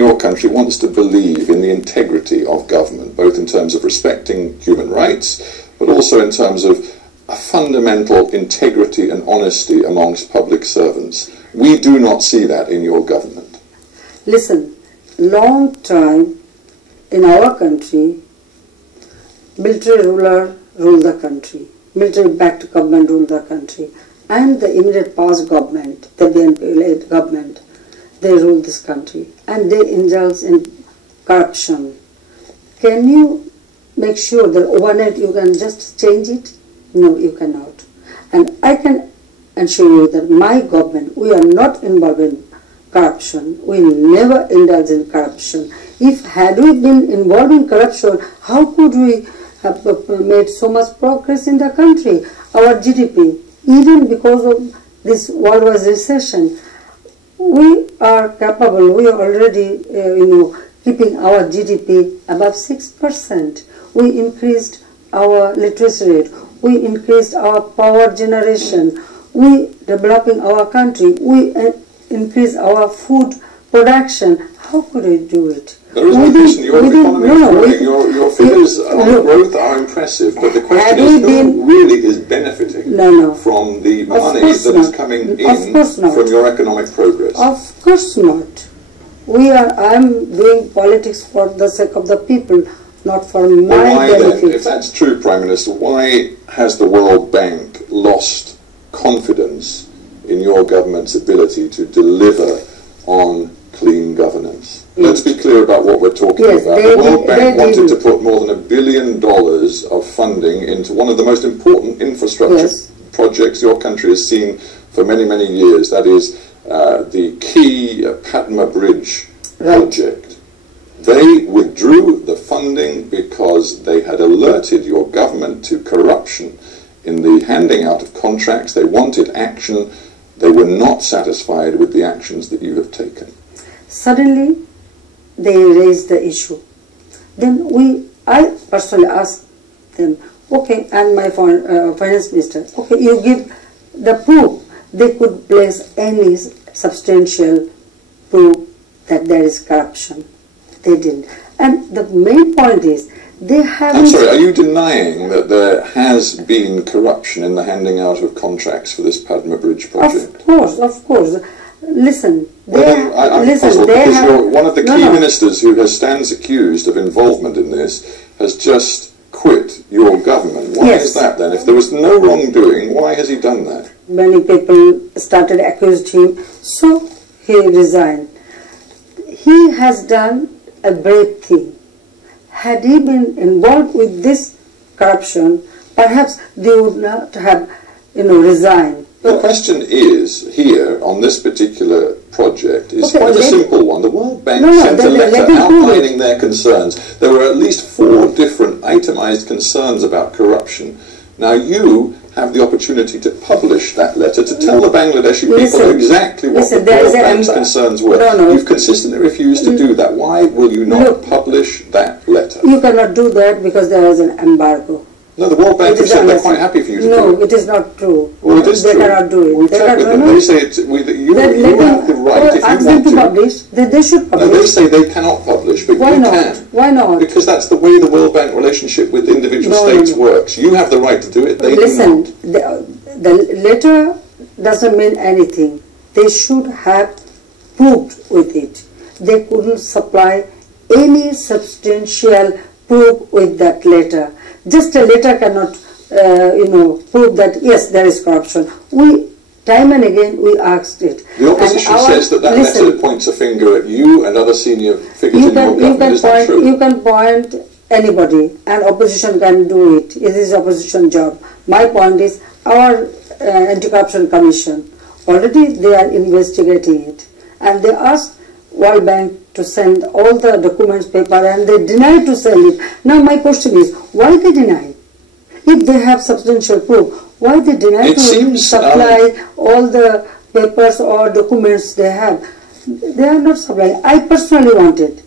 Your country wants to believe in the integrity of government, both in terms of respecting human rights, but also in terms of a fundamental integrity and honesty amongst public servants. We do not see that in your government. Listen, long time in our country, military ruler ruled the country, military-backed government ruled the country, and the immediate past government, the BNP government, they rule this country, and they indulge in corruption. Can you make sure that overnight you can just change it? No, you cannot. And I can assure you that my government, we are not involved in corruption. We never indulge in corruption. If had we been involved in corruption, how could we have made so much progress in the country? Our GDP, even because of this worldwide recession, we are capable, we are already, keeping our GDP above 6%. We increased our literacy rate. We increased our power generation. We developing our country. We increased our food production. How could we do it? There is no question. Your economy is growing. Your figures on growth are impressive, but the question is who really is benefiting from the money that is coming in from your economic progress? Of course not. I am doing politics for the sake of the people, not for my benefit. Then, if that's true, Prime Minister, why has the World Bank lost confidence in your government's ability to deliver on clean governance? Let's be clear about what we're talking about. The World Bank wanted to put more than $1 billion of funding into one of the most important infrastructure projects your country has seen for many, many years. That is the key Padma Bridge project. They withdrew the funding because they had alerted your government to corruption in the handing out of contracts. They wanted action. They were not satisfied with the actions that you have taken. Suddenly, they raised the issue. Then I personally asked them, okay, and my finance minister, okay, you give the proof. They could place any substantial proof that there is corruption. They didn't. And the main point is, they have... I'm sorry, are you denying that there has been corruption in the handing out of contracts for this Padma Bridge project? Of course. Listen, you're one of the key ministers who stands accused of involvement in this has just quit your government. Why is that then? If there was no wrongdoing, why has he done that? Many people started accusing him, so he resigned. He has done a brave thing. Had he been involved with this corruption, perhaps they would not have, resigned. The question is, here, on this particular project, is quite a simple one. The World Bank sent a letter outlining their concerns. There were at least 4 different itemized concerns about corruption. Now you have the opportunity to publish that letter, to tell the Bangladeshi people exactly what the World Bank's concerns were. You've consistently refused to do that. Why will you not publish that letter? You cannot do that because there is an embargo. No, the World Bank have said they're quite happy for you to do it. No, it is not true. Well, it is true. They cannot do it. We'll check with them. They say you have the right, if you want to publish. They should publish. No, they say they cannot publish, but you can. Why not? Because that's the way the World Bank relationship with individual states works. You have the right to do it, they do not. The letter doesn't mean anything. They should have proved with it. They couldn't supply any substantial proof with that letter. Just a letter cannot, prove that, yes, there is corruption. Time and again, we asked it. The opposition says that letter points a finger at you and other senior figures in your government. Is that true? You can point anybody, and opposition can do it. It is opposition job. My point is, our Anti-Corruption Commission, already they are investigating it. And they asked World Bank to send all the documents, paper, and they denied to send it. Now my question is, why they deny? If they have substantial proof, why they deny to supply all the papers or documents they have? They are not supplying. I personally wanted.